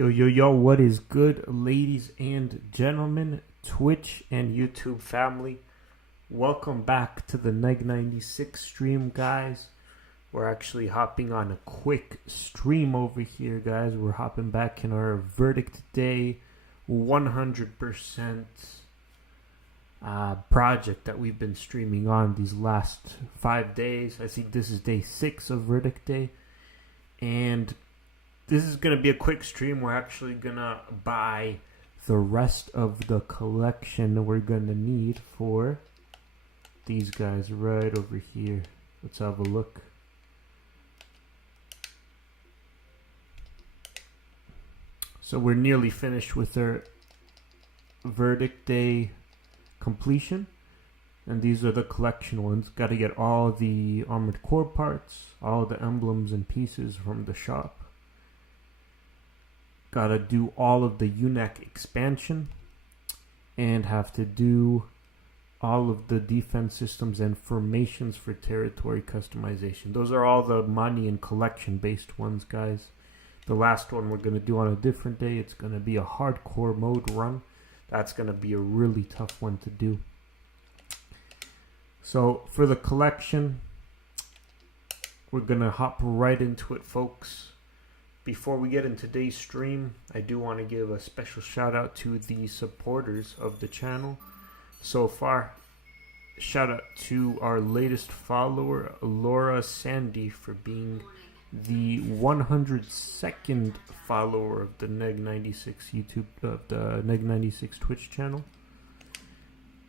Yo, yo, yo, what is good, ladies and gentlemen, Twitch and YouTube family? Welcome back to the Neg96 stream, guys. We're actually hopping on a quick stream over here, guys. We're hopping back in our Verdict Day 100% project that we've been streaming on these last 5 days. I think this is day 6 of Verdict Day. And this is going to be a quick stream. We're actually going to buy the rest of the collection we're going to need for these guys right over here. Let's have a look. So we're nearly finished with our Verdict Day completion. And these are the collection ones. Got to get all the Armored Core parts, all the emblems and pieces from the shop. Gotta do all of the UNAC expansion and have to do all of the defense systems and formations for territory customization. Those are all the money and collection based ones, guys. The last one we're going to do on a different day. It's going to be a hardcore mode run. That's going to be a really tough one to do. So for the collection, we're going to hop right into it, folks. Before we get into today's stream, I do want to give a special shout out to the supporters of the channel. So far, shout out to our latest follower, Laura Sandy, for being the 102nd follower of the Neg96 YouTube, the Neg96 Twitch channel.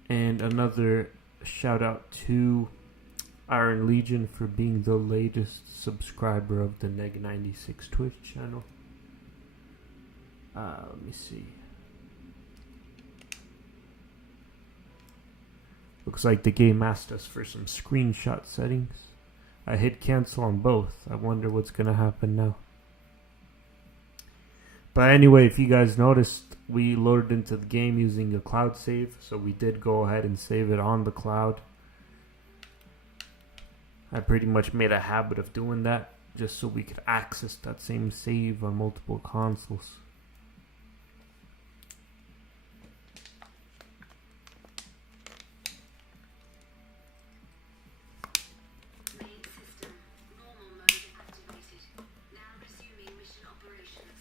And another shout out to Iron Legion for being the latest subscriber of the Neg96 Twitch channel. Let me see. Looks like the game asked us for some screenshot settings. I hit cancel on both. I wonder what's going to happen now. But anyway, if you guys noticed, we loaded into the game using a cloud save. So we did go ahead and save it on the cloud. I pretty much made a habit of doing that just so we could access that same save on multiple consoles. Main system, normal mode activated. Now resuming mission operations.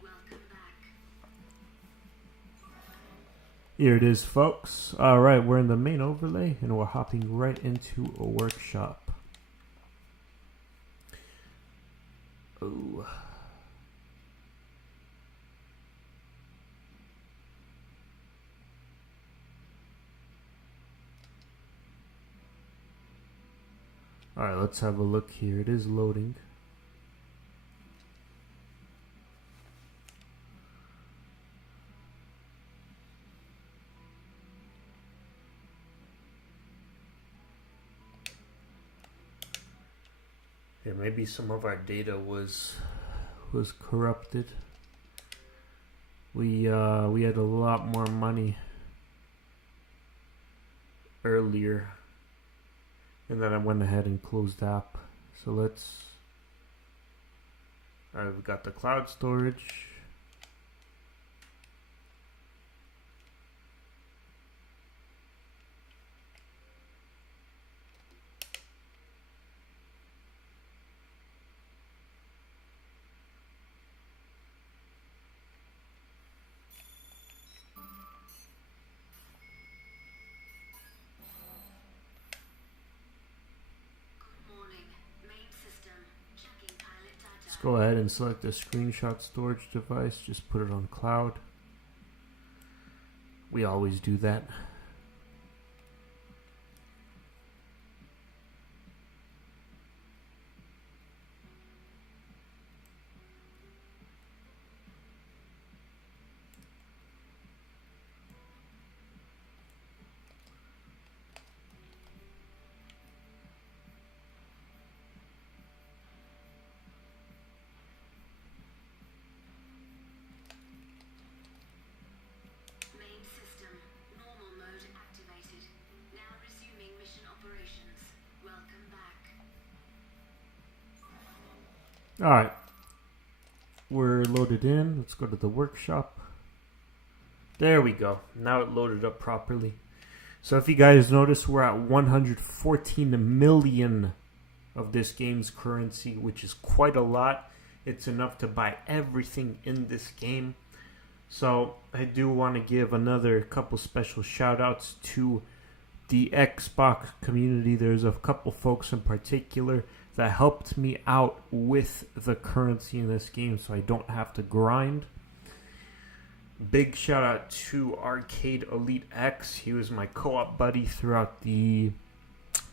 Welcome back. Here it is, folks. Alright, we're in the main overlay and we're hopping right into a workshop. Oh. Alright, let's have a look here. It is loading. Yeah, maybe some of our data was corrupted. We had a lot more money earlier, and then I went ahead and closed the app. So let's. Alright, we got the cloud storage. Go ahead and select the screenshot storage device. Just put it on cloud. We always do that. Alright. we're loaded in. Let's go to the workshop. There we go. Now it loaded up properly. So if you guys notice, we're at 114 million of this game's currency, which is quite a lot. It's enough to buy everything in this game. So I do want to give another couple special shout outs to the Xbox community. There's a couple folks in particular that helped me out with the currency in this game so I don't have to grind. Big shout out to Arcade Elite X. He was my co-op buddy throughout the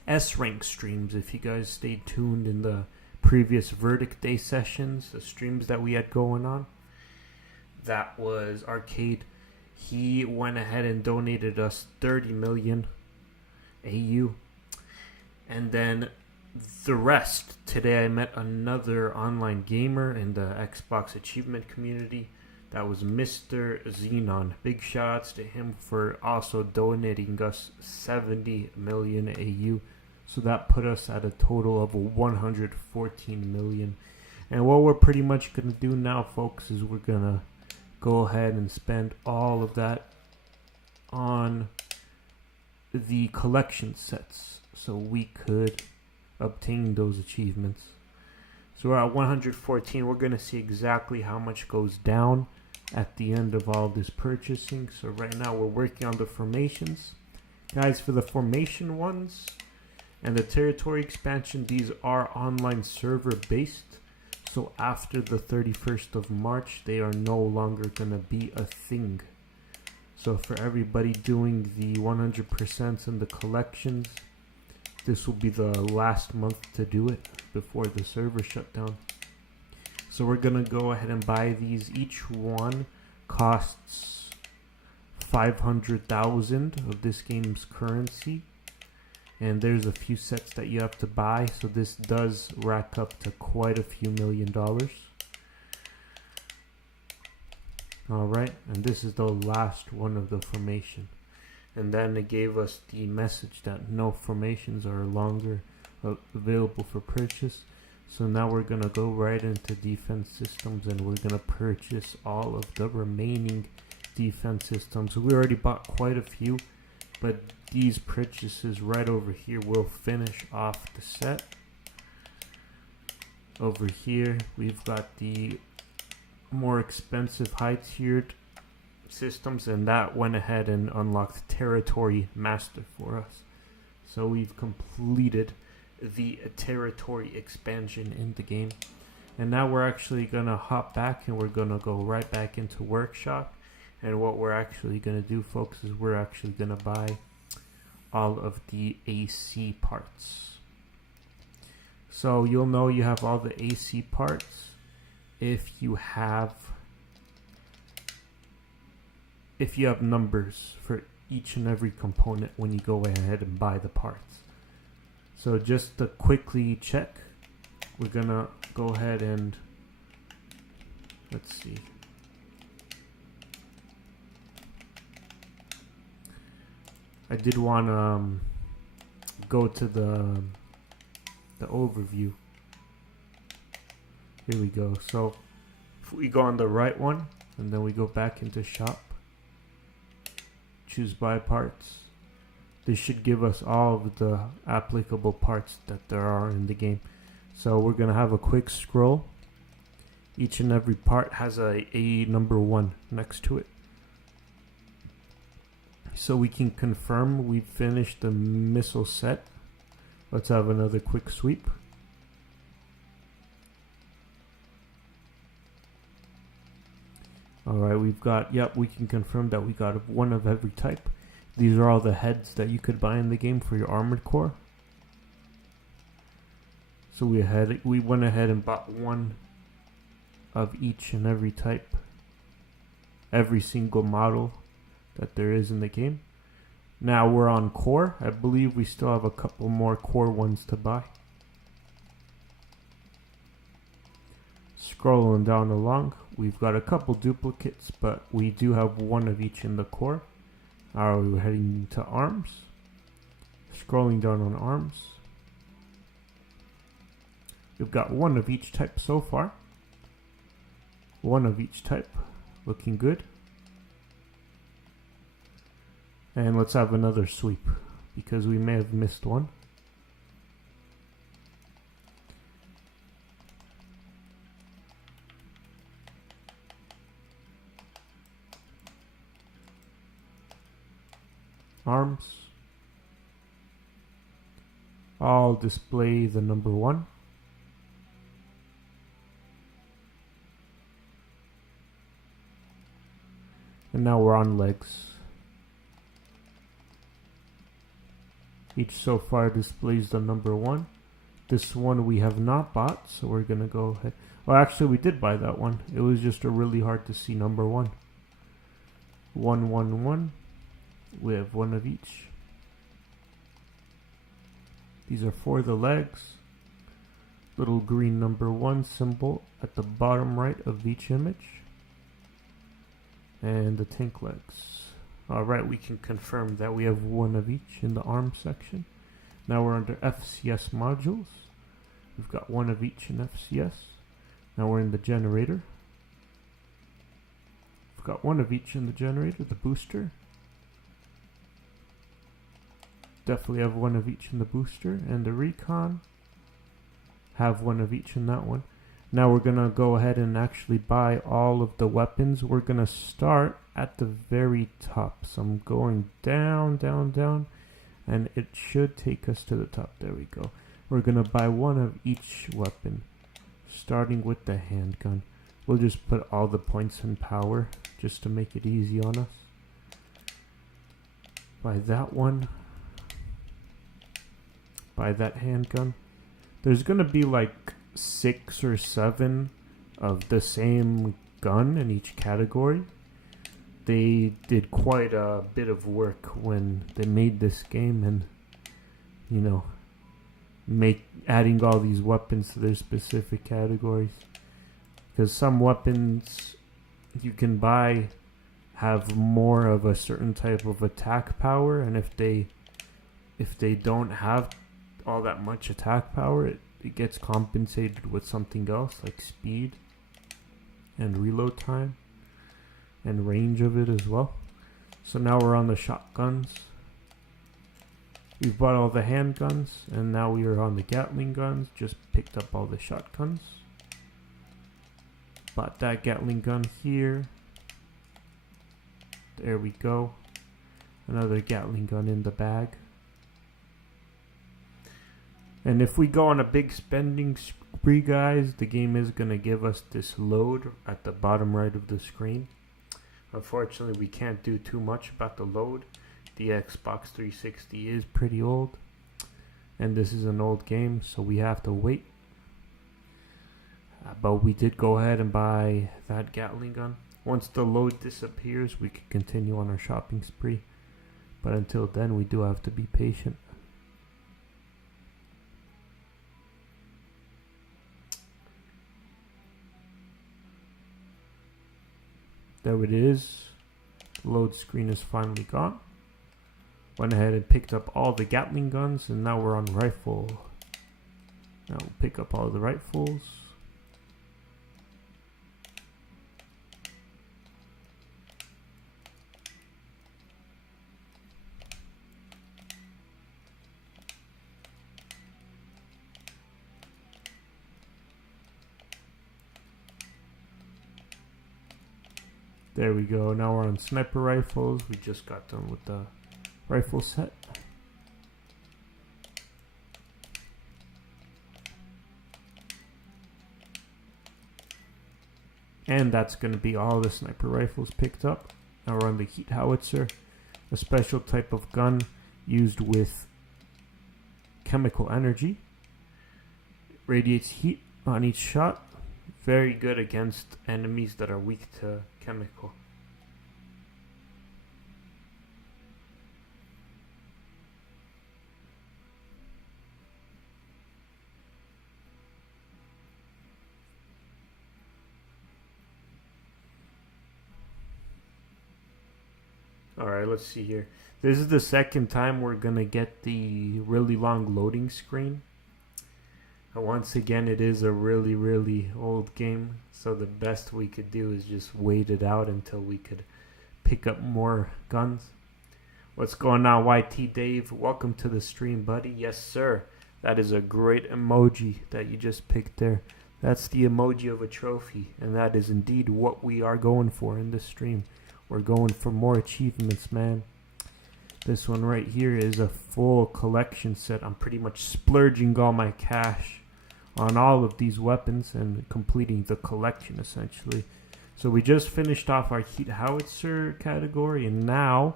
S-Rank streams. If you guys stayed tuned in the previous Verdict Day sessions, the streams that we had going on, that was Arcade. He went ahead and donated us 30 million AU. And then the rest, today I met another online gamer in the Xbox achievement community. That was Mr. Xenon. Big shout outs to him for also donating us 70 million AU. So that put us at a total of 114 million. And what we're pretty much going to do now, folks, is we're going to go ahead and spend all of that on the collection sets so we could obtain those achievements. So we're at 114. We're going to see exactly how much goes down at the end of all this purchasing. So right now we're working on the formations. Guys, for the formation ones and the territory expansion, these are online server based. So after the 31st of March, they are no longer going to be a thing. So for everybody doing the 100% and the collections, this will be the last month to do it before the server shut down. So we're going to go ahead and buy these. Each one costs 500,000 of this game's currency. And there's a few sets that you have to buy. So this does rack up to quite a few $1 million. Alright, and this is the last one of the formation. And then it gave us the message that no formations are longer available for purchase. So now we're going to go right into defense systems and we're going to purchase all of the remaining defense systems. We already bought quite a few, but these purchases right over here will finish off the set. Over here we've got the more expensive high-tiered systems, and that went ahead and unlocked Territory Master for us. So we've completed the territory expansion in the game. And now we're actually going to hop back and we're going to go right back into workshop. And what we're actually going to do, folks, is we're actually going to buy all of the AC parts. So you'll know you have all the AC parts if you have numbers for each and every component when you go ahead and buy the parts. So just to quickly check, we're gonna go ahead and let's see. I did want to go to the overview. Here we go. So if we go on the right one and then we go back into shop, choose buy parts. This should give us all of the applicable parts that there are in the game. So we're going to have a quick scroll. Each and every part has a number 1 next to it. So we can confirm we've finished the missile set. Let's have another quick sweep. Alright, we've got, we can confirm that we got one of every type. These are all the heads that you could buy in the game for your armored core. So we went ahead and bought one of each and every type. Every single model that there is in the game. Now we're on core. I believe we still have a couple more core ones to buy. Scrolling down along, we've got a couple duplicates, but we do have one of each in the core. Alright, we're heading to arms. Scrolling down on arms. We've got one of each type so far. One of each type. Looking good. And let's have another sweep, because we may have missed one. Arms. I'll display the number 1. And now we're on legs. Each so far displays the number 1. This one we have not bought, so we're gonna go ahead. Well, actually we did buy that one. It was just a really hard to see number 1. 1, 1, 1. We have one of each. These are for the legs. Little green number 1 symbol at the bottom right of each image. And the tank legs. Alright, we can confirm that we have one of each in the arm section. Now we're under FCS modules. We've got one of each in FCS. Now we're in the generator. We've got one of each in the generator, the booster. Definitely have one of each in the booster. And the recon. Have one of each in that one. Now we're gonna go ahead and actually buy all of the weapons. We're gonna start at the very top. So I'm going down, down, down. And it should take us to the top. There we go. We're gonna buy one of each weapon. Starting with the handgun. We'll just put all the points in power just to make it easy on us. Buy that one. Buy that handgun. There's gonna be like 6 or 7 of the same gun in each category. They did quite a bit of work when they made this game, and you know, adding all these weapons to their specific categories, because some weapons you can buy have more of a certain type of attack power, and if they don't have all that much attack power, it gets compensated with something else like speed and reload time and range of it as well. So now we're on the shotguns. We've bought all the handguns, and now we are on the Gatling guns. Just picked up all the shotguns. Bought that Gatling gun here. There we go. Another Gatling gun in the bag. And if we go on a big spending spree, guys, the game is going to give us this load at the bottom right of the screen. Unfortunately, we can't do too much about the load. The Xbox 360 is pretty old, and this is an old game, so we have to wait. But we did go ahead and buy that Gatling gun. Once the load disappears, we can continue on our shopping spree. But until then, we do have to be patient. There it is. The load screen is finally gone. Went ahead and picked up all the Gatling guns, and now we're on rifle. Now we'll pick up all the rifles. There we go. Now we're on sniper rifles. We just got done with the rifle set. And that's going to be all the sniper rifles picked up. Now we're on the heat howitzer, a special type of gun used with chemical energy. It radiates heat on each shot. Very good against enemies that are weak to chemical. Alright, let's see here. This is the second time we're gonna get the really long loading screen. Once again, it is a really, really old game, so the best we could do is just wait it out until we could pick up more guns. What's going on, YT Dave? Welcome to the stream, buddy. Yes, sir. That is a great emoji that you just picked there. That's the emoji of a trophy, and that is indeed what we are going for in this stream. We're going for more achievements, man. This one right here is a full collection set. I'm pretty much splurging all my cash on all of these weapons and completing the collection, essentially. So we just finished off our heat howitzer category, and now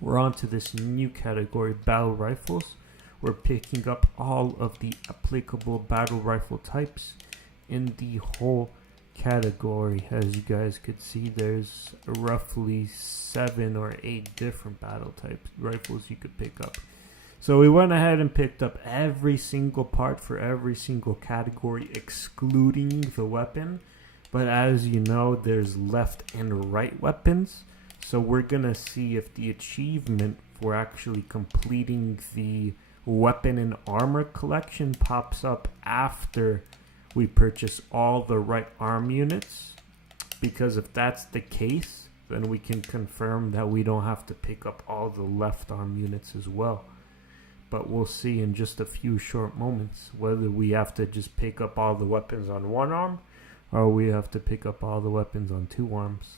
we're on to this new category, battle rifles. We're picking up all of the applicable battle rifle types in the whole category. As you guys could see, there's roughly 7 or 8 different battle types rifles you could pick up. So we went ahead and picked up every single part for every single category, excluding the weapon. But as you know, there's left and right weapons. So we're gonna see if the achievement for actually completing the weapon and armor collection pops up after we purchase all the right arm units. Because if that's the case, then we can confirm that we don't have to pick up all the left arm units as well. But we'll see in just a few short moments whether we have to just pick up all the weapons on one arm or we have to pick up all the weapons on 2 arms.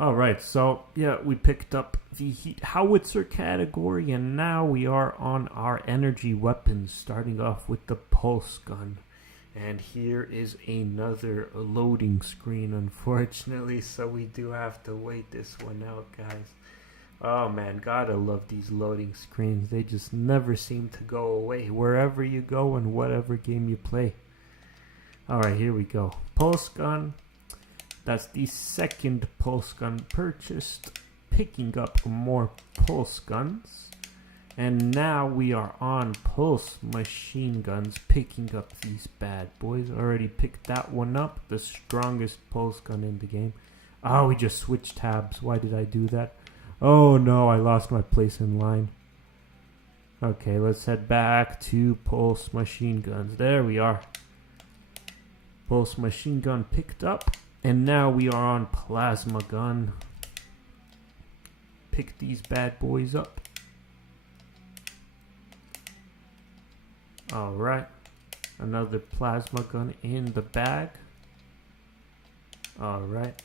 Alright, so yeah, we picked up the heat howitzer category, and now we are on our energy weapons, starting off with the pulse gun. And here is another loading screen, unfortunately, so we do have to wait this one out, guys. Oh man, gotta love these loading screens. They just never seem to go away wherever you go and whatever game you play. Alright, here we go. Pulse gun. That's the second pulse gun purchased. Picking up more pulse guns. And now we are on pulse machine guns, picking up these bad boys. Already picked that one up. The strongest pulse gun in the game. Oh, we just switched tabs. Why did I do that? Oh no, I lost my place in line. Okay, let's head back to pulse machine guns. There we are. Pulse machine gun picked up. And now we are on plasma gun. Pick these bad boys up. Alright. Another plasma gun in the bag. Alright.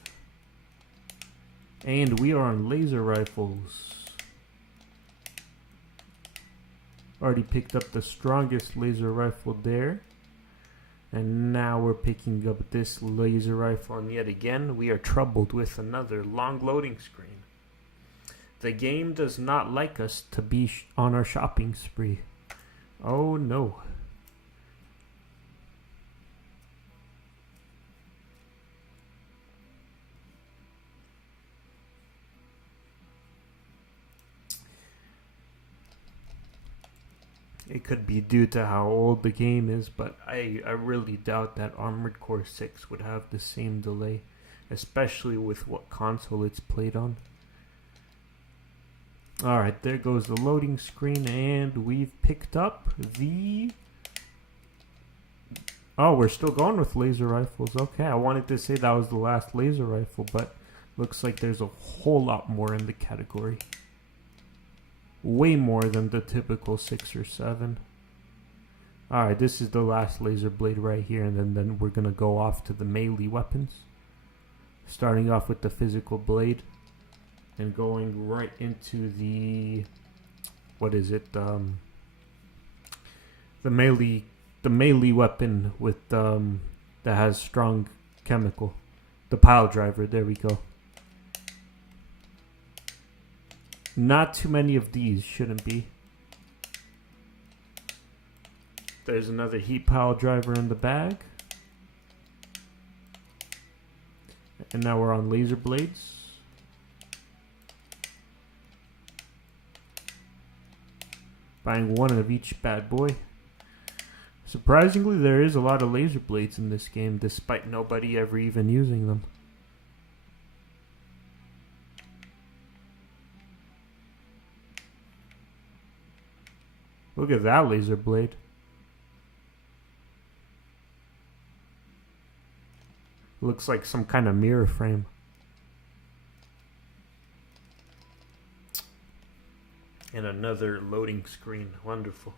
And we are on laser rifles. Already picked up the strongest laser rifle there. And now we're picking up this laser rifle, and yet again we are troubled with another long loading screen. The game does not like us to be on our shopping spree. Oh no. It could be due to how old the game is, but I really doubt that Armored Core 6 would have the same delay, especially with what console it's played on. Alright, there goes the loading screen, and we've picked up the... Oh, we're still going with laser rifles. Okay, I wanted to say that was the last laser rifle, but looks like there's a whole lot more in the category. Way more than the typical 6 or 7. Alright, this is the last laser blade right here, and then we're gonna go off to the melee weapons. Starting off with the physical blade and going right into the... What is it? The melee weapon with that has strong chemical. The pile driver, there we go. Not too many of these, shouldn't be. There's another heat pile driver in the bag. And now we're on laser blades. Buying one of each bad boy. Surprisingly, there is a lot of laser blades in this game, despite nobody ever even using them. Look at that laser blade. Looks like some kind of mirror frame. And another loading screen. Wonderful.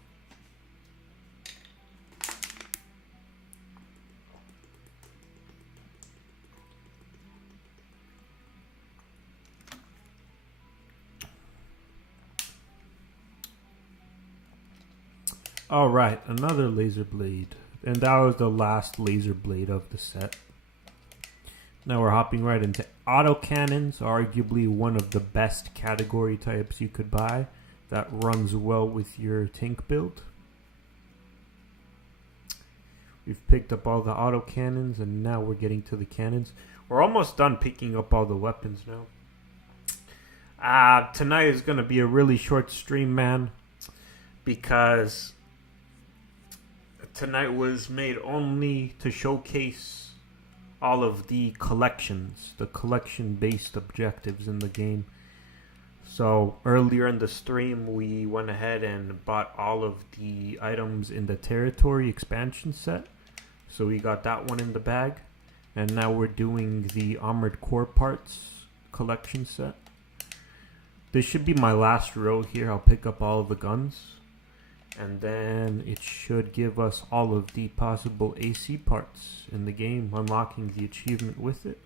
Alright, another laser blade. And that was the last laser blade of the set. Now we're hopping right into autocannons, arguably one of the best category types you could buy that runs well with your tank build. We've picked up all the autocannons and now we're getting to the cannons. We're almost done picking up all the weapons now. Tonight is going to be a really short stream, man, because tonight was made only to showcase all of the collections, the collection-based objectives in the game. So earlier in the stream, we went ahead and bought all of the items in the territory expansion set. So we got that one in the bag. And now we're doing the armored core parts collection set. This should be my last row here. I'll pick up all of the guns. And then it should give us all of the possible AC parts in the game, unlocking the achievement with it.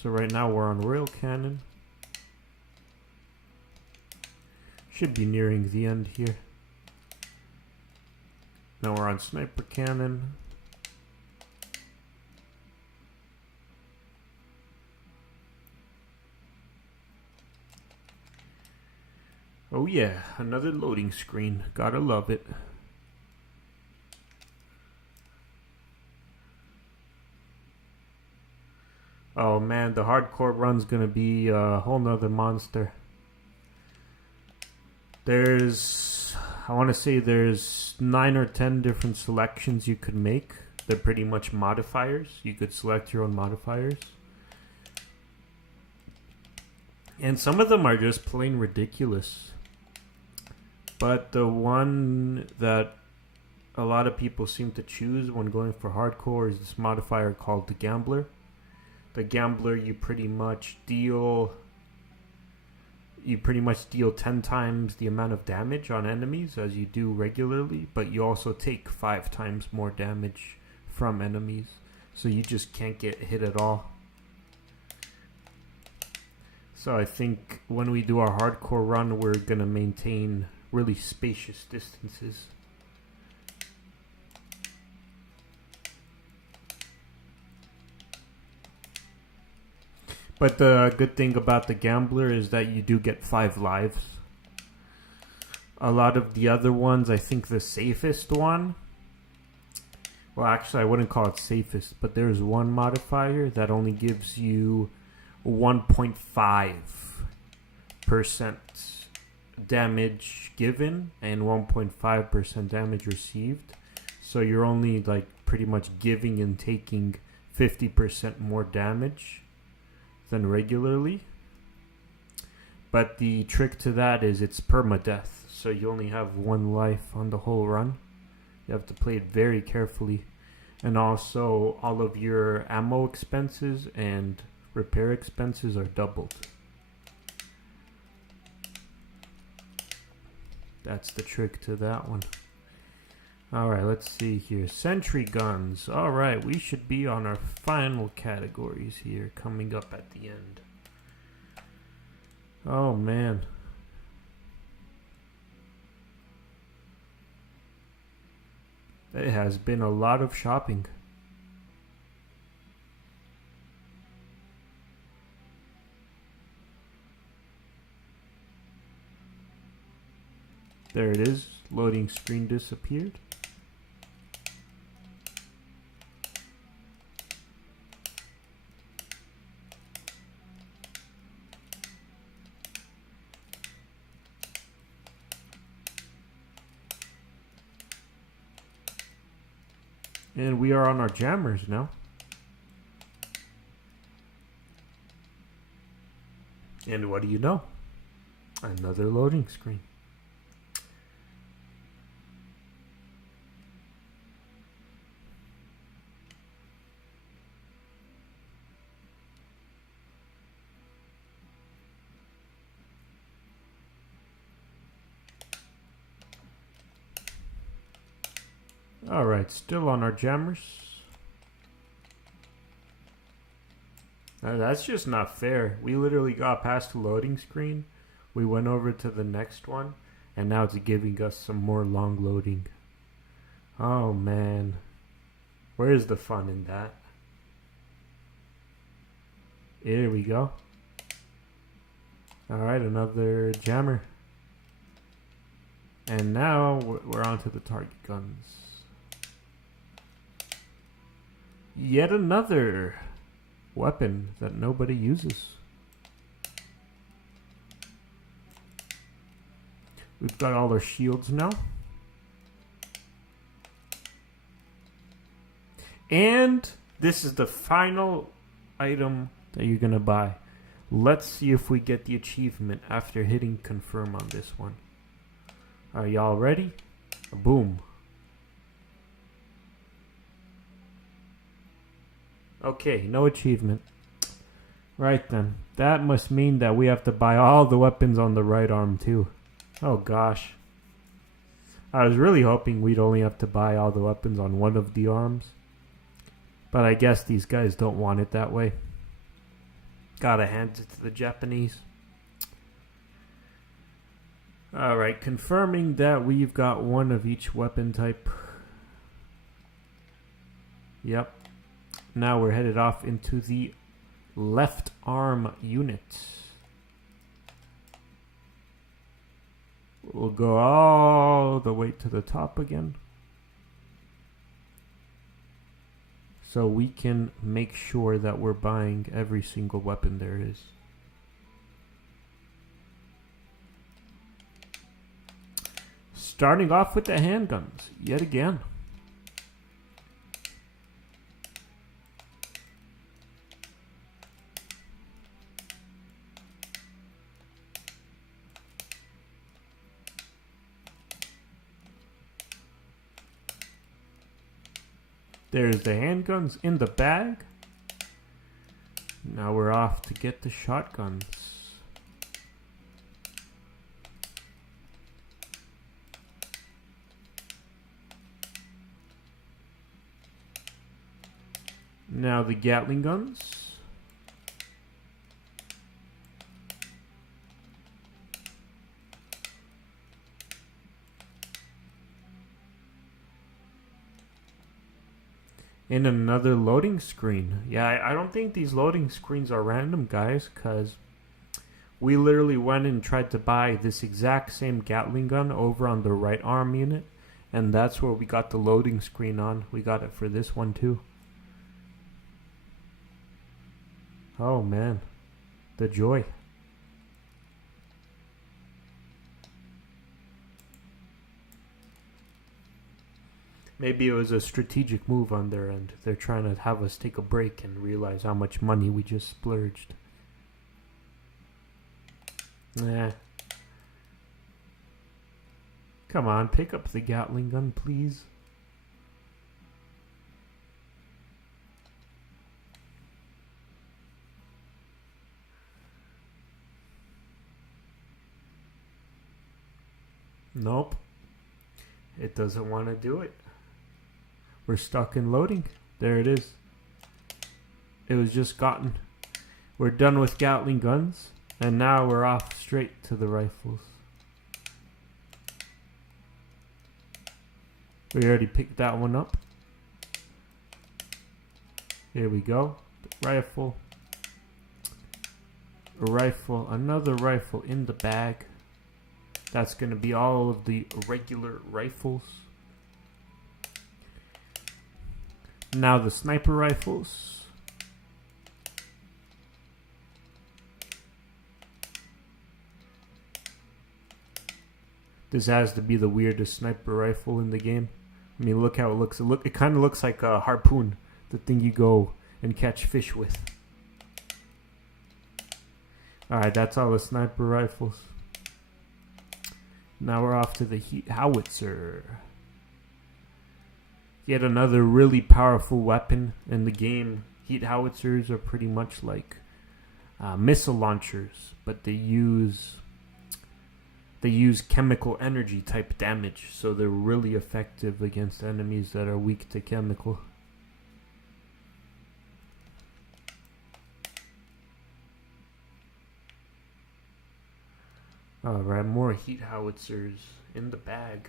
So right now we're on Royal Cannon. Should be nearing the end here. Now we're on Sniper Cannon. Oh yeah, another loading screen. Gotta love it. Oh man, the hardcore run's gonna be a whole nother monster. I want to say there's 9 or 10 different selections you could make. They're pretty much modifiers. You could select your own modifiers. And some of them are just plain ridiculous. But the one that a lot of people seem to choose when going for hardcore is this modifier called the Gambler. The Gambler, you pretty much deal 10 times the amount of damage on enemies as you do regularly, but you also take 5 times more damage from enemies. So you just can't get hit at all. So I think when we do our hardcore run, we're going to maintain really spacious distances. But the good thing about the Gambler is that you do get 5 lives. A lot of the other ones, I think the safest one, well actually I wouldn't call it safest, but there's one modifier that only gives you 1.5% damage given and 1.5% damage received. So you're only like pretty much giving and taking 50% more damage than regularly. But the trick to that is it's permadeath, so you only have 1 life on the whole run. You have to play it very carefully. And also all of your ammo expenses and repair expenses are doubled. That's the trick to that one. Alright, let's see here. Sentry guns. Alright, we should be on our final categories here, coming up at the end. Oh man. It has been a lot of shopping. There it is. Loading screen disappeared. And we are on our jammers now. And what do you know? Another loading screen. Alright, still on our jammers. That's just not fair. We literally got past the loading screen. We went over to the next one. And now it's giving us some more long loading. Oh man. Where is the fun in that? Here we go. Alright, another jammer. And now we're on to the target guns. Yet another weapon that nobody uses. We've got all our shields now. And this is the final item that you're gonna buy. Let's see if we get the achievement after hitting confirm on this one. Are y'all ready? Boom. Okay, no achievement. Right then. That must mean that we have to buy all the weapons on the right arm too. Oh gosh. I was really hoping we'd only have to buy all the weapons on one of the arms. But I guess these guys don't want it that way. Gotta hand it to the Japanese. Alright, confirming that we've got one of each weapon type. Yep. Now we're headed off into the left arm unit. We'll go all the way to the top again. So we can make sure that we're buying every single weapon there is. Starting off with the handguns, yet again. There's the handguns in the bag. Now we're off to get the shotguns. Now the Gatling guns. In another loading screen. Yeah, I don't think these loading screens are random, guys, because we literally went and tried to buy this exact same Gatling gun over on the right arm unit, and that's where we got the loading screen on. We got it for this one too. Oh man, the joy. Maybe it was a strategic move on their end. They're trying to have us take a break and realize how much money we just splurged. Nah. Come on, pick up the Gatling gun, please. Nope. It doesn't want to do it. We're stuck in loading. There it is. It was just gotten. We're done with Gatling guns. And now we're off straight to the rifles. We already picked that one up. Here we go. The rifle. A rifle. Another rifle in the bag. That's going to be all of the regular rifles. Now the sniper rifles. This has to be the weirdest sniper rifle in the game. I mean, look how it looks. It kind of looks like a harpoon, the thing you go and catch fish with. Alright, that's all the sniper rifles. Now we're off to the heat howitzer. Yet another really powerful weapon in the game. Heat howitzers are pretty much like missile launchers, but they They use chemical energy type damage, so they're really effective against enemies that are weak to chemical. Alright, more heat howitzers in the bag.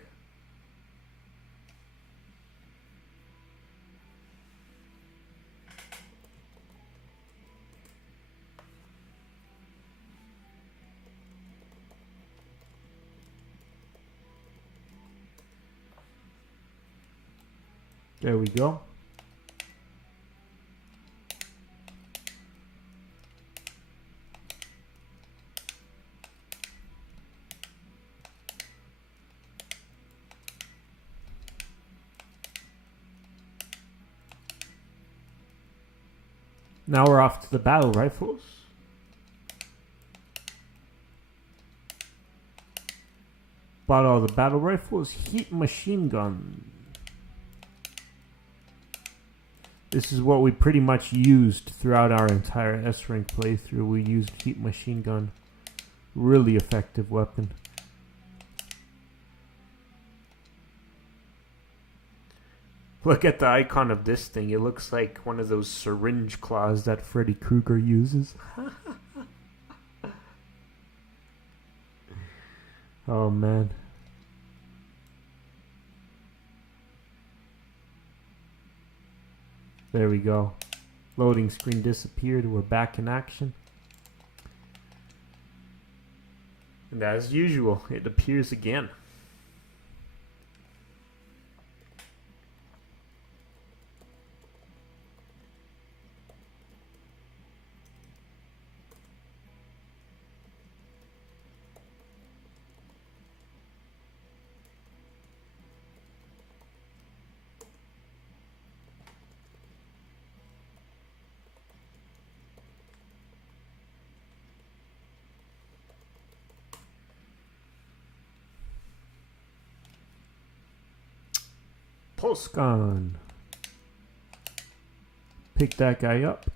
There we go. Now we're off to the battle rifles. Bought all the battle rifles. Heat machine gun. This is what we pretty much used throughout our entire S-Rank playthrough. We used heat machine gun. Really effective weapon. Look at the icon of this thing. It looks like one of those syringe claws that Freddy Krueger uses. Oh man. There we go. Loading screen disappeared. We're back in action. And as usual, it appears again. Pulse gun. Pick that guy up.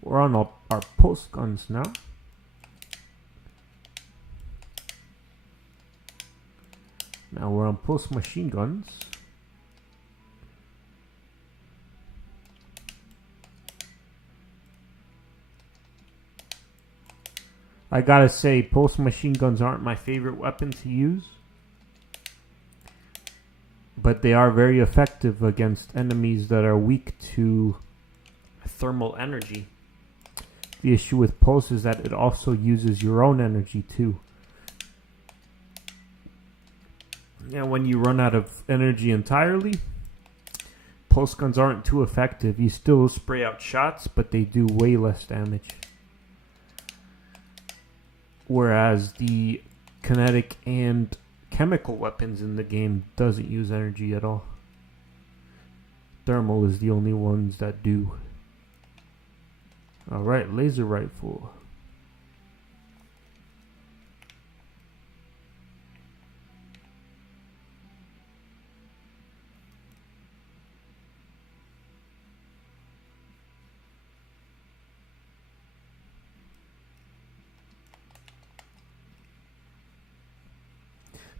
We're on our pulse guns now. Now we're on pulse machine guns. I gotta say, pulse machine guns aren't my favorite weapon to use. But they are very effective against enemies that are weak to thermal energy. The issue with pulse is that it also uses your own energy too. Yeah, when you run out of energy entirely, pulse guns aren't too effective. You still spray out shots, but they do way less damage. Whereas the kinetic and chemical weapons in the game doesn't use energy at all. Thermal is the only ones that do. Alright, laser rifle.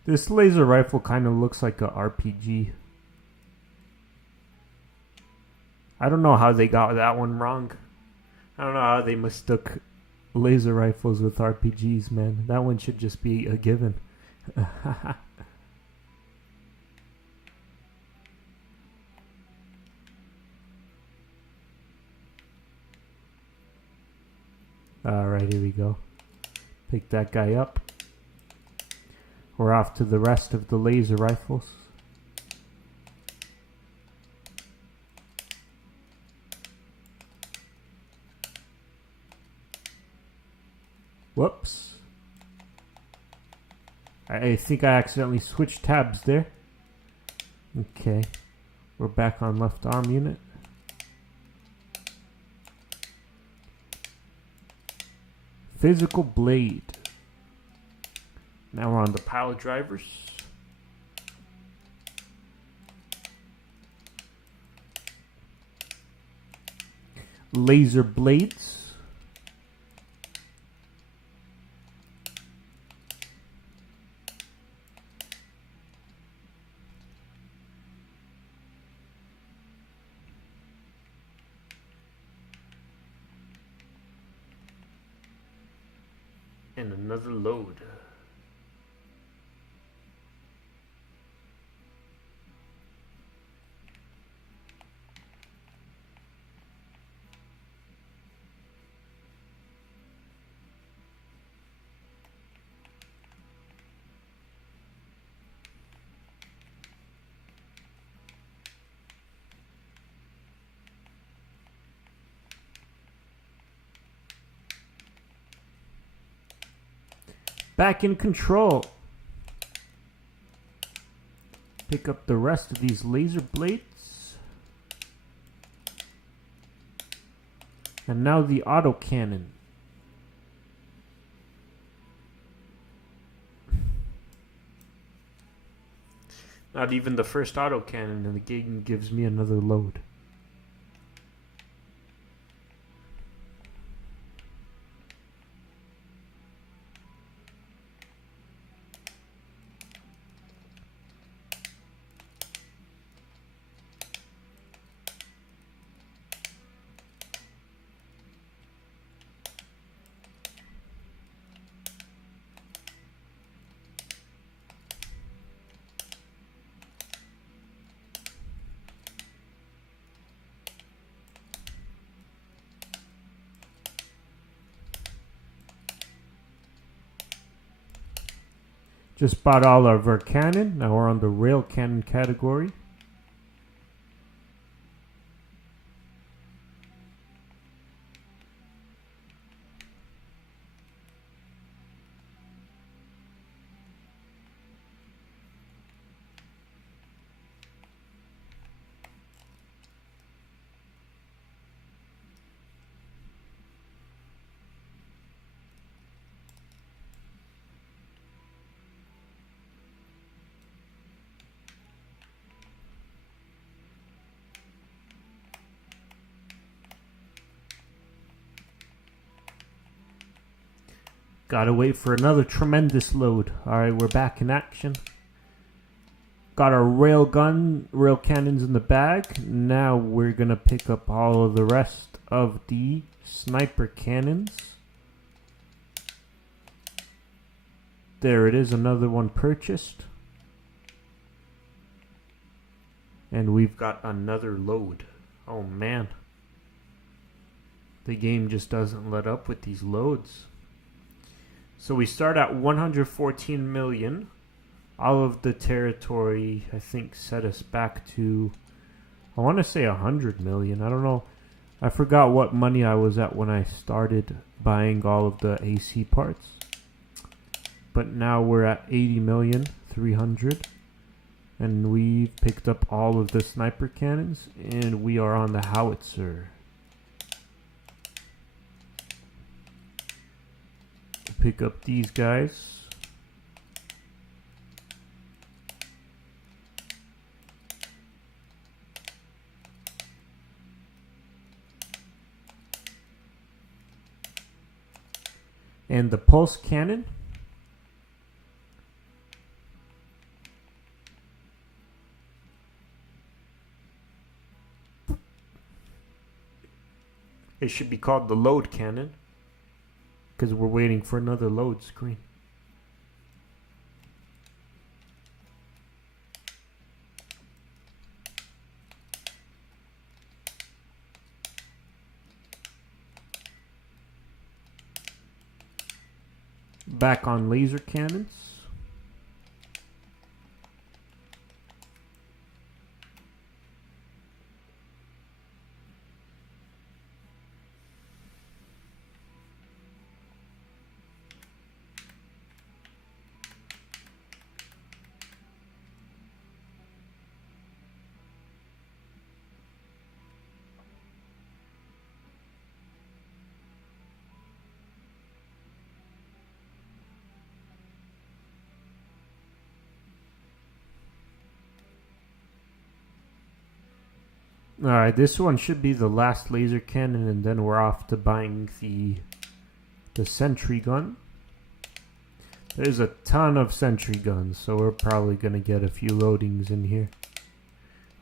This laser rifle kind of looks like a RPG. I don't know how they got that one wrong. I don't know how they mistook laser rifles with RPGs, man. That one should just be a given. Alright, here we go. Pick that guy up. We're off to the rest of the laser rifles. Whoops. I think I accidentally switched tabs there. Okay. We're back on left arm unit. Physical blade. Now we're on the pile drivers. Laser blades. And another load. Back in control. Pick up the rest of these laser blades. And now the autocannon. Not even the first autocannon in the game gives me another load. Just bought all of our cannon. Now we're on the rail cannon category. Gotta wait for another tremendous load. Alright, we're back in action. Got our rail cannons in the bag. Now we're gonna pick up all of the rest of the sniper cannons. There it is, another one purchased. And we've got another load. Oh man. The game just doesn't let up with these loads. So we start at 114 million. All of the territory, I think, set us back to, I want to say 100 million. I don't know. I forgot what money I was at when I started buying all of the AC parts. But now we're at 80 million, 300. And we've picked up all of the sniper cannons. And we are on the howitzer. Pick up these guys. And the pulse cannon. It should be called the load cannon, because we're waiting for another load screen. Back on laser cannons. Alright, this one should be the last laser cannon, and then we're off to buying the sentry gun. There's a ton of sentry guns, so we're probably going to get a few loadings in here.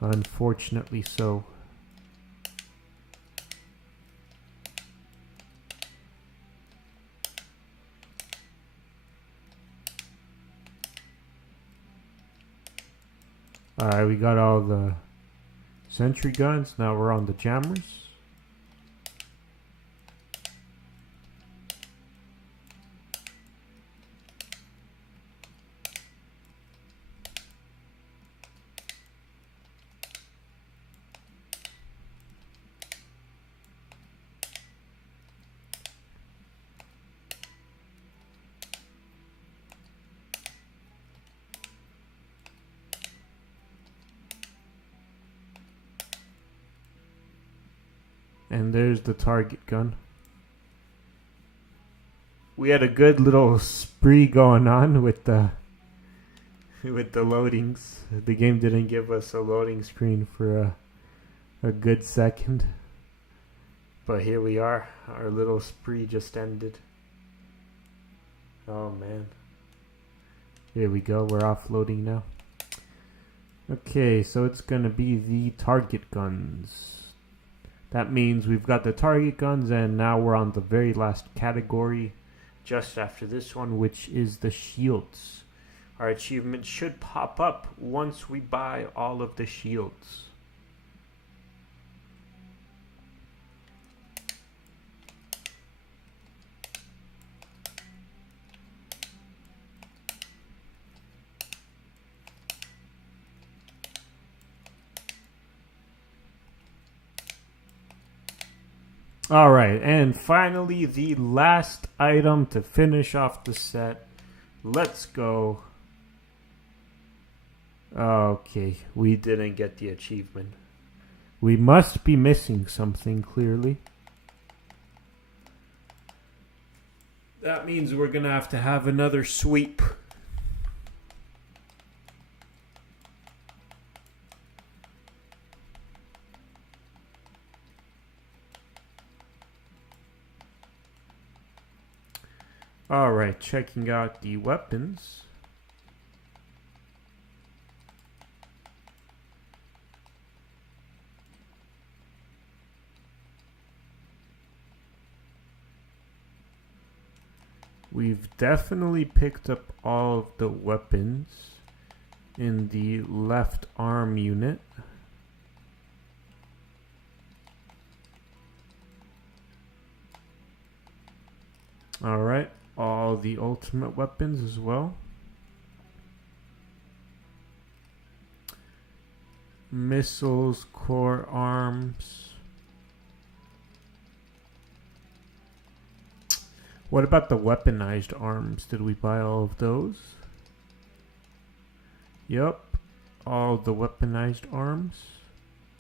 Unfortunately so. Alright, we got all the sentry guns. Now we're on the jammers. And there's the target gun. We had a good little spree going on with the loadings. The game didn't give us a loading screen for a good second. But here we are. Our little spree just ended. Oh man. Here we go. We're offloading now. Okay, so it's gonna be the target guns. That means we've got the target guns, and now we're on the very last category just after this one, which is the shields. Our achievement should pop up once we buy all of the shields. Alright, and finally the last item to finish off the set. Let's go. Okay, we didn't get the achievement. We must be missing something, clearly. That means we're gonna have to have another sweep. Alright, checking out the weapons. We've definitely picked up all of the weapons in the left arm unit. Alright, all the ultimate weapons as well. Missiles, core arms. What about the weaponized arms? Did we buy all of those? Yep, all the weaponized arms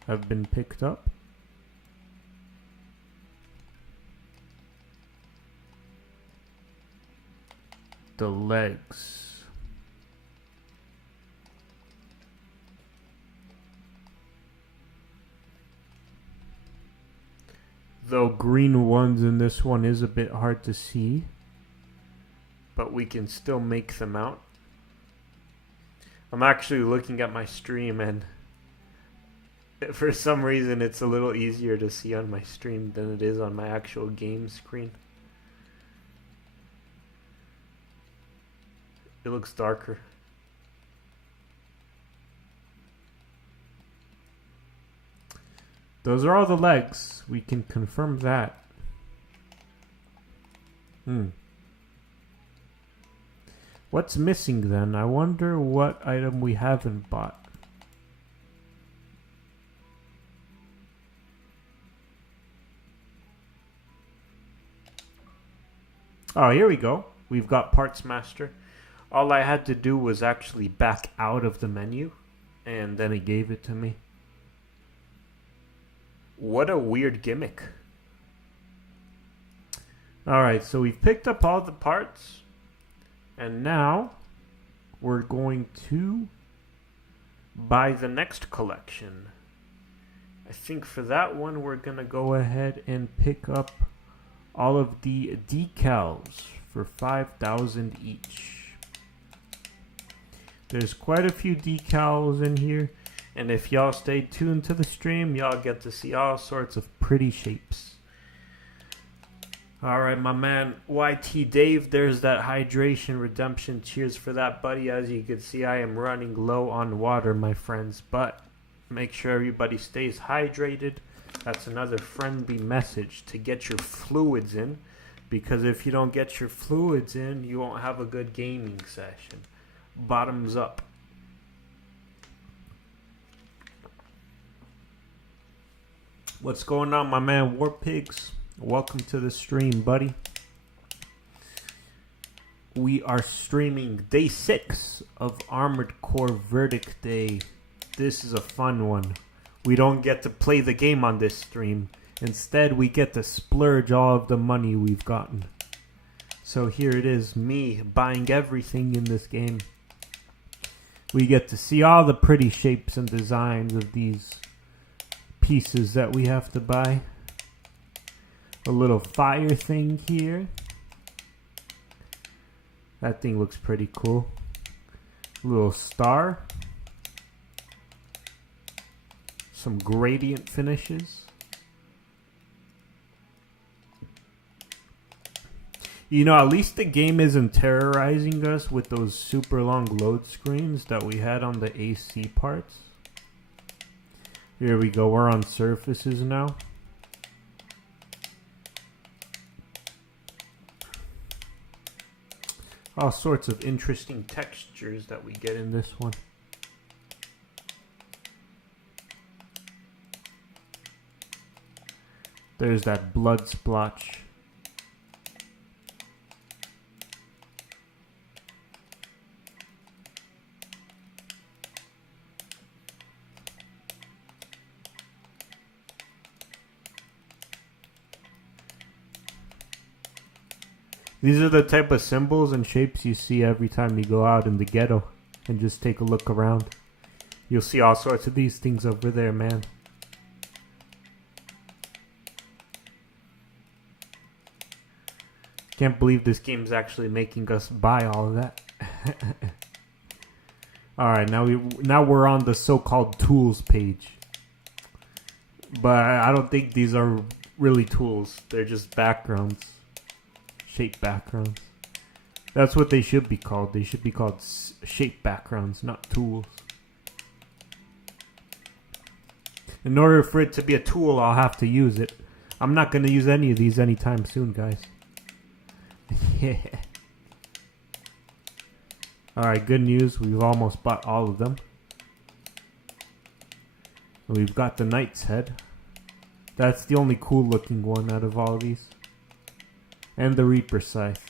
have been picked up. The legs. Though green ones in this one is a bit hard to see, but we can still make them out. I'm actually looking at my stream, and for some reason it's a little easier to see on my stream than it is on my actual game screen. It looks darker. Those are all the legs. We can confirm that. What's missing then? I wonder what item we haven't bought. Oh, here we go. We've got Parts Master. All I had to do was actually back out of the menu, and then it gave it to me. What a weird gimmick. Alright, so we've picked up all the parts, and now we're going to buy the next collection. I think for that one we're going to go ahead and pick up all of the decals for 5,000 each. There's quite a few decals in here, and if y'all stay tuned to the stream, y'all get to see all sorts of pretty shapes. Alright, my man, YT Dave, there's that hydration redemption. Cheers for that, buddy. As you can see, I am running low on water, my friends. But make sure everybody stays hydrated. That's another friendly message to get your fluids in. Because if you don't get your fluids in, you won't have a good gaming session. Bottoms up. What's going on, my man War Pigs? Welcome to the stream, buddy. We are streaming day 6 of Armored Core Verdict Day. This is a fun one. We don't get to play the game on this stream. Instead, we get to splurge all of the money we've gotten. So here it is, me buying everything in this game. We get to see all the pretty shapes and designs of these pieces that we have to buy. A little fire thing here. That thing looks pretty cool. A little star. Some gradient finishes. You know, at least the game isn't terrorizing us with those super long load screens that we had on the AC parts. Here we go, we're on surfaces now. All sorts of interesting textures that we get in this one. There's that blood splotch. These are the type of symbols and shapes you see every time you go out in the ghetto and just take a look around. You'll see all sorts of these things over there, man. Can't believe this game's actually making us buy all of that. Alright, now we're on the so-called tools page. But I don't think these are really tools. They're just backgrounds. Shape backgrounds. That's what they should be called. They should be called shape backgrounds, not tools. In order for it to be a tool, I'll have to use it. I'm not going to use any of these anytime soon, guys. Yeah. Alright, good news. We've almost bought all of them. And we've got the Knight's Head. That's the only cool looking one out of all of these. And the Reaper Scythe.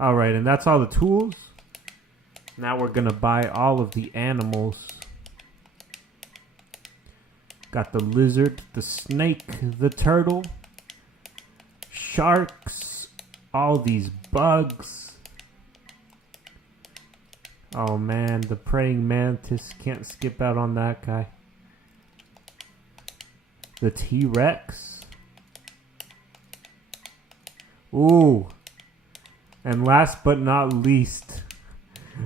Alright, and that's all the tools. Now we're gonna buy all of the animals. Got the lizard, the snake, the turtle, sharks, all these bugs. Oh man, the praying mantis, can't skip out on that guy. The T-Rex. Ooh. And last but not least,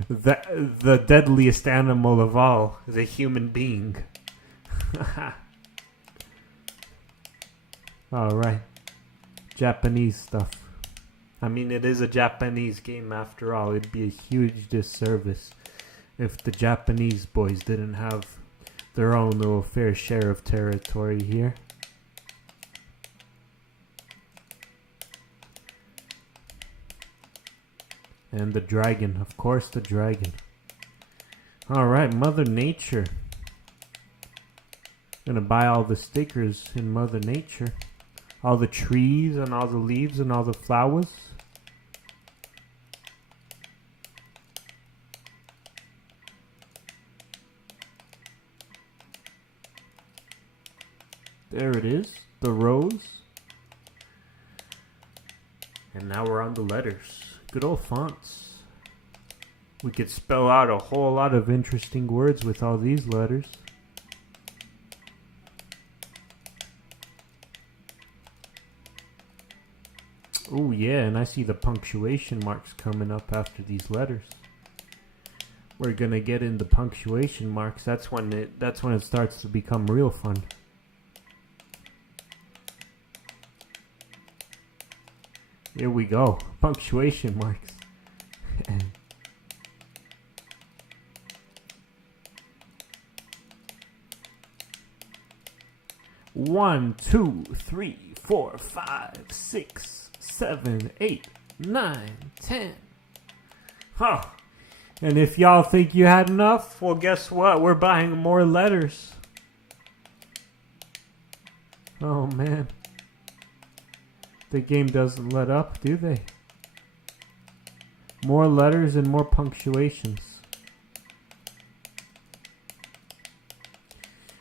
the deadliest animal of all, the human being. Alright. Japanese stuff. I mean, it is a Japanese game after all. It'd be a huge disservice if the Japanese boys didn't have their own little fair share of territory here. And the dragon, of course, the dragon. Alright, Mother Nature. Gonna buy all the stickers in Mother Nature. All the trees and all the leaves and all the flowers. There it is, the rose. And now we're on the letters. Good old fonts. We could spell out a whole lot of interesting words with all these letters. Oh yeah, and I see the punctuation marks coming up after these letters. We're gonna get into punctuation marks. That's when it starts to become real fun. Here we go. Punctuation marks. 1, 2, 3, 4, 5, 6, 7, 8, 9, 10. Huh. And if y'all think you had enough, well, guess what? We're buying more letters. Oh, man. The game doesn't let up, do they? More letters and more punctuations.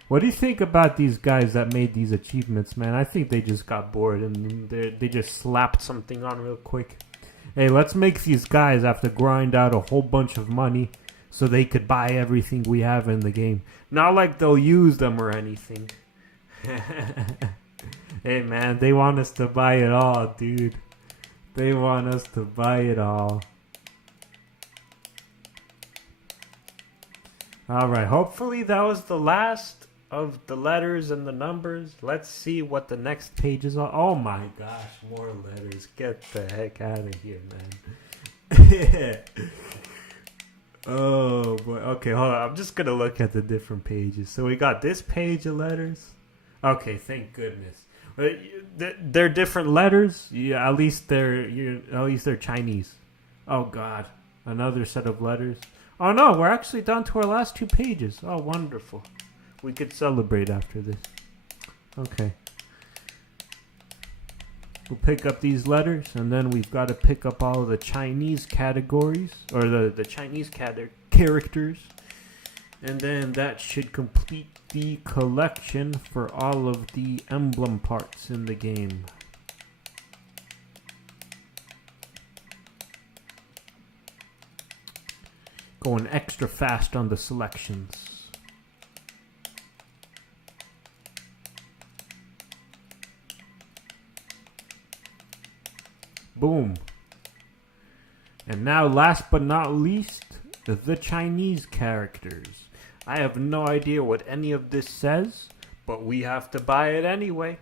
What do you think about these guys that made these achievements, man? I think they just got bored and they just slapped something on real quick. Hey, let's make these guys have to grind out a whole bunch of money so they could buy everything we have in the game. Not like they'll use them or anything. Hey, man, they want us to buy it all, dude. They want us to buy it all. Alright, hopefully that was the last of the letters and the numbers. Let's see what the next pages are. Oh my gosh, more letters. Get the heck out of here, man. Oh boy. Okay, hold on. I'm just gonna look at the different pages. So we got this page of letters. Okay, thank goodness. They're different letters. Yeah, at least they're Chinese. Oh god, another set of letters. Oh no, we're actually down to our last 2 pages. Oh, wonderful. We could celebrate after this. Okay. We'll pick up these letters, and then we've got to pick up all of the Chinese categories, or the Chinese characters. And then that should complete the collection for all of the emblem parts in the game. Going extra fast on the selections. Boom. And now, last but not least, the Chinese characters. I have no idea what any of this says, but we have to buy it anyway.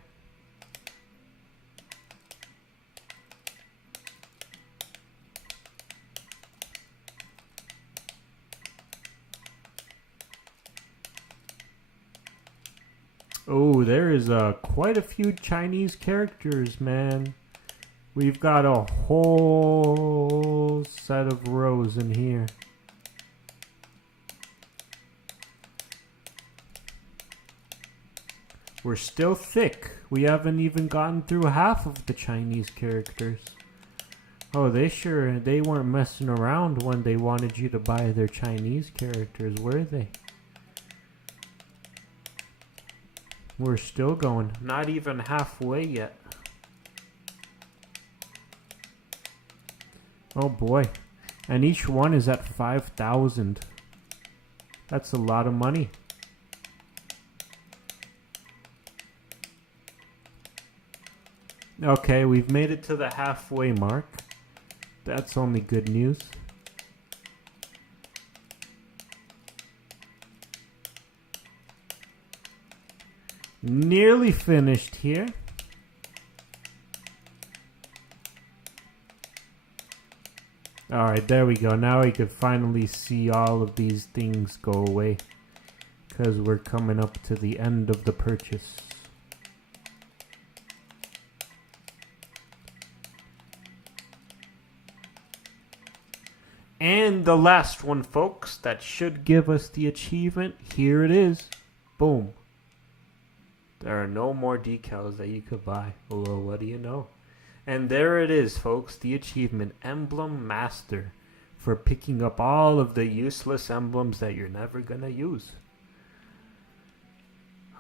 Oh, there is quite a few Chinese characters, man. We've got a whole set of rows in here. We're still thick. We haven't even gotten through half of the Chinese characters. Oh, they weren't messing around when they wanted you to buy their Chinese characters, were they? We're still going. Not even halfway yet. Oh boy. And each one is at 5,000. That's a lot of money. Okay, we've made it to the halfway mark. That's only good news. Nearly finished here. Alright, there we go. Now we can finally see all of these things go away. Because we're coming up to the end of the purchase. And the last one, folks, that should give us the achievement. Here it is. Boom. There are no more decals that you could buy. Well, what do you know? And there it is, folks, the achievement, Emblem Master, for picking up all of the useless emblems that you're never going to use.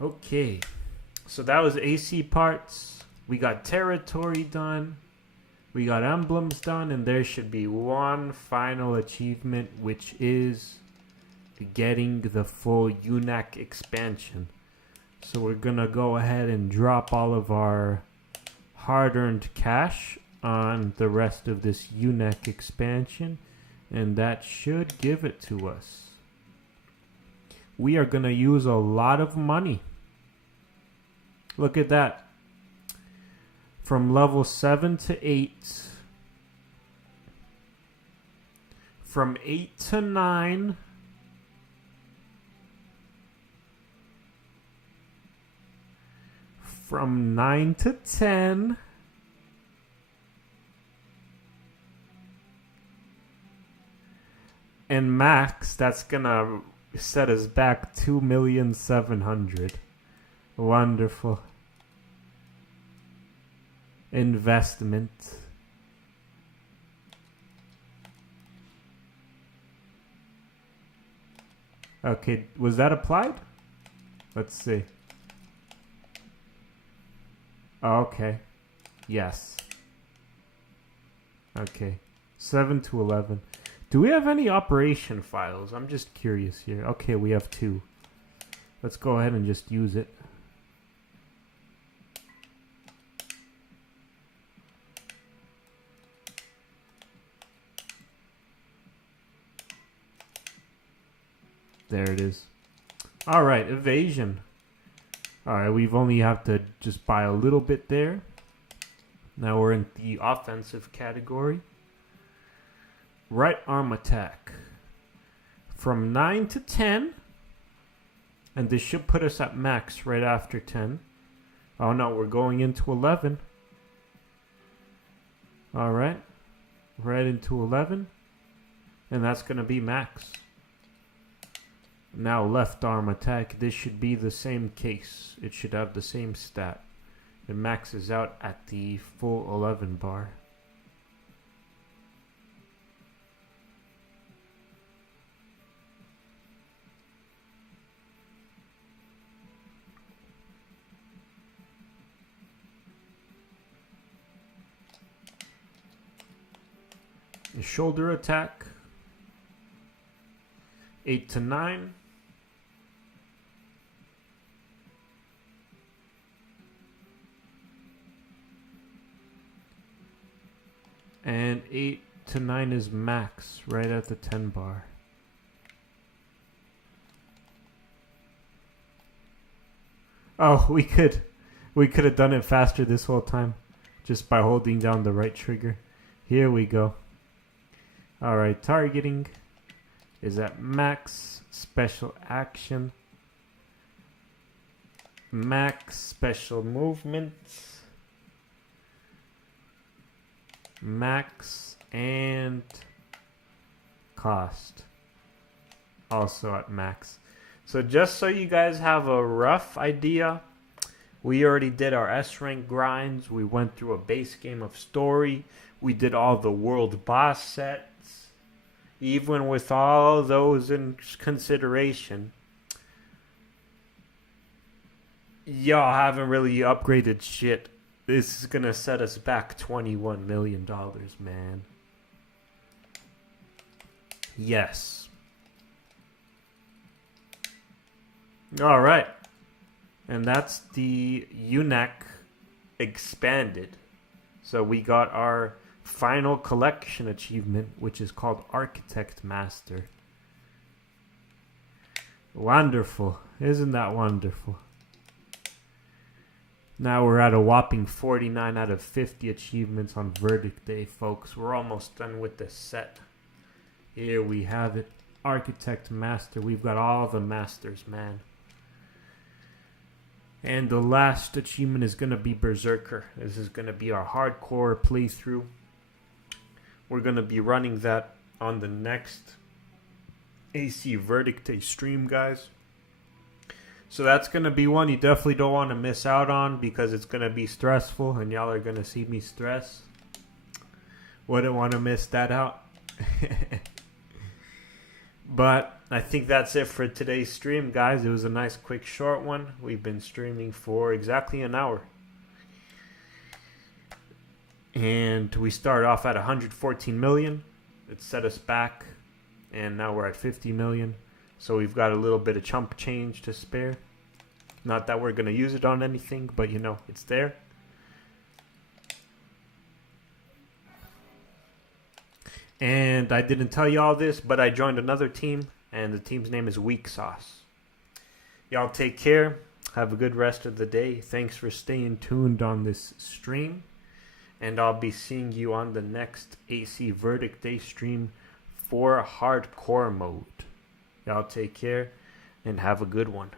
Okay, so that was AC parts. We got territory done. We got emblems done, and there should be one final achievement, which is getting the full UNAC expansion. So we're going to go ahead and drop all of our hard-earned cash on the rest of this UNAC expansion, and that should give it to us. We are going to use a lot of money. Look at that. from level 7 to 8. From 8 to 9. From 9 to 10. And max, that's gonna set us back 2,700,000. Wonderful. Investment. Okay, was that applied? Let's see. Oh, okay. Yes. Okay. 7 to 11. Do we have any operation files? I'm just curious here. Okay, we have 2. Let's go ahead and just use it. There it is. All right, evasion. All right, we've only have to just buy a little bit there. Now we're in the offensive category. Right arm attack. From 9 to 10. And this should put us at max right after 10. Oh no, we're going into 11. All right. Right into 11. And that's going to be max. Now left arm attack. This should be the same case. It should have the same stat. It maxes out at the full 11 bar. The shoulder attack. 8 to 9. And 8 to 9 is max, right at the 10 bar. Oh, we could have done it faster this whole time, just by holding down the right trigger. Here we go. All right, targeting is at max. Special action, max. Special movements, max. And cost also at max. So just so you guys have a rough idea, we already did our S rank grinds. We went through a base game of story. We did all the world boss sets. Even with all those in consideration, y'all haven't really upgraded shit. This is gonna set us back $21 million, man. Yes. All right. And that's the UNAC expanded. So we got our final collection achievement, which is called Architect Master. Wonderful. Isn't that wonderful? Now we're at a whopping 49 out of 50 achievements on Verdict Day, folks. We're almost done with the set. Here we have it. Architect Master. We've got all the masters, man. And the last achievement is going to be Berserker. This is going to be our hardcore playthrough. We're going to be running that on the next AC Verdict Day stream, guys. So that's going to be one you definitely don't want to miss out on, because it's going to be stressful and y'all are going to see me stress. Wouldn't want to miss that out. But I think that's it for today's stream, guys. It was a nice quick short one. We've been streaming for exactly an hour. And we started off at 114 million. It set us back. And now we're at 50 million. So we've got a little bit of chump change to spare. Not that we're going to use it on anything, but you know, it's there. And I didn't tell you all this, but I joined another team. And the team's name is Weak Sauce. Y'all take care. Have a good rest of the day. Thanks for staying tuned on this stream. and I'll be seeing you on the next AC Verdict Day stream for hardcore mode. Y'all take care and have a good one.